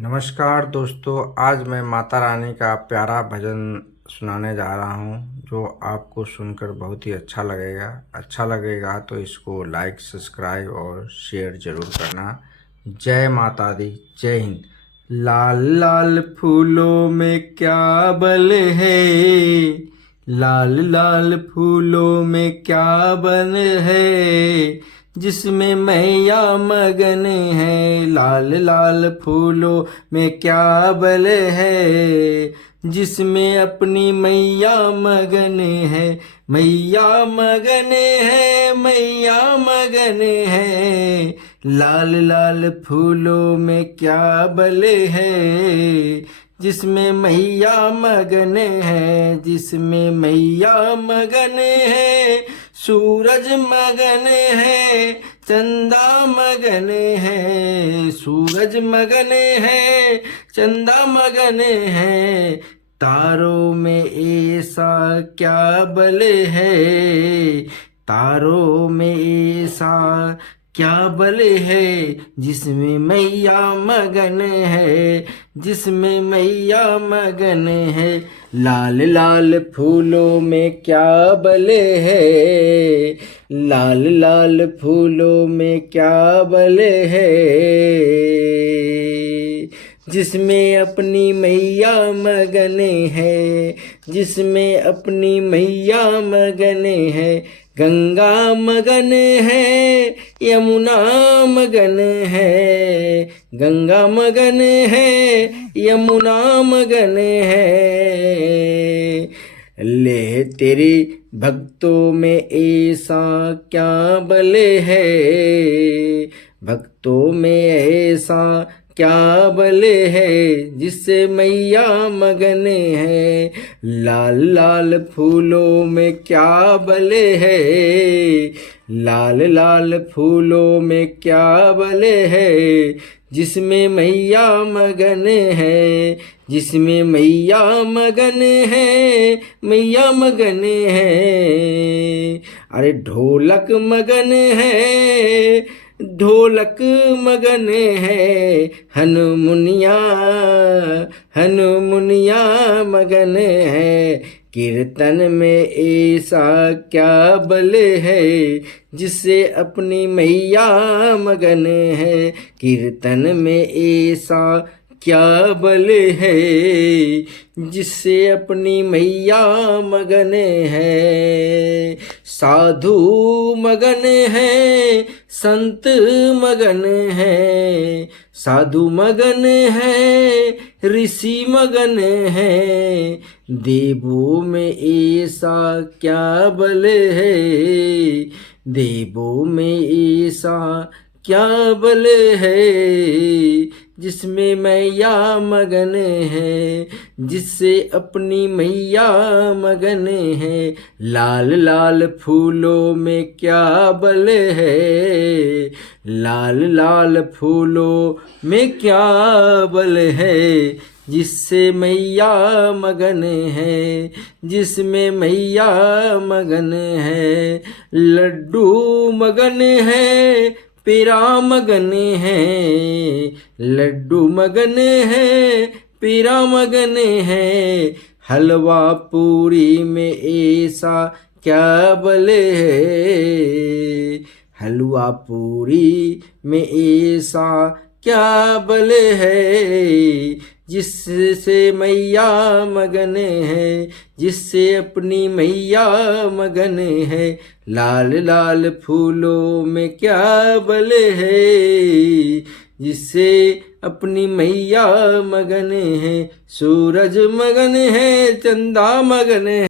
नमस्कार दोस्तों, आज मैं माता रानी का प्यारा भजन सुनाने जा रहा हूँ जो आपको सुनकर बहुत ही अच्छा लगेगा तो इसको लाइक, सब्सक्राइब और शेयर ज़रूर करना। जय माता दी, जय हिंद। लाल लाल फूलों में क्या बल है, लाल लाल फूलों में क्या बल है, जिसमें मैया मगन है। लाल लाल फूलों में क्या बल है, जिसमें अपनी मैया मगन है। मैया मगन है, मैया मगन है, लाल लाल फूलों में क्या बल है, जिसमें मैया मगन है, जिसमें मैया मगन है। सूरज मगन है, चंदा मगन है, सूरज मगन है, चंदा मगन है। तारों में ऐसा क्या बल है, तारों में ऐसा क्या बल है, जिसमें मैया मगन है, जिसमें मैया मगन है। लाल लाल फूलों में क्या बल है, लाल लाल फूलों में क्या बल है, जिसमें अपनी मैया मगन है, जिसमें अपनी मैया मगन है। गंगा मगन है, यमुना मगन है, गंगा मगन है, यमुना मगन है। ले तेरे भक्तों में ऐसा क्या बल है, भक्तों में ऐसा क्या बल है, जिससे मैया मगन है। लाल लाल फूलों में क्या बल है, लाल लाल फूलों में क्या बल है, जिसमें मैया मगन है, जिसमें मैया मगन है, मैया मगन है। अरे ढोलक मगन है, ढोलक मगन है, हनुमुनिया हनुमुनिया मगन है। कीर्तन में ऐसा क्या बल है, जिससे अपनी मैया मगन है। कीर्तन में ऐसा क्या बल है, जिससे अपनी मैया मगन है। साधु मगन है, संत मगन है, साधु मगन है, ऋषि मगन है। देवों में ऐसा क्या बल है, देवों में ऐसा क्या बल है, जिसमें मैया मगन है, जिससे अपनी मैया मगन है। लाल लाल फूलों में क्या बल है, लाल लाल फूलों में क्या बल है, जिससे मैया मगन है, जिसमें मैया मगन है। लड्डू मगन है, पेड़ा मगन है, लड्डू मगन है, पेड़ा मगन है। हलवा पूरी में ऐसा क्या बल है, हलवा पूरी में ऐसा क्या बल है, जिससे मैया मगन है, जिससे अपनी मैया मगन है। लाल लाल फूलों में क्या बल है, जिससे अपनी मैया मगन है। सूरज मगन है, चंदा मगन है।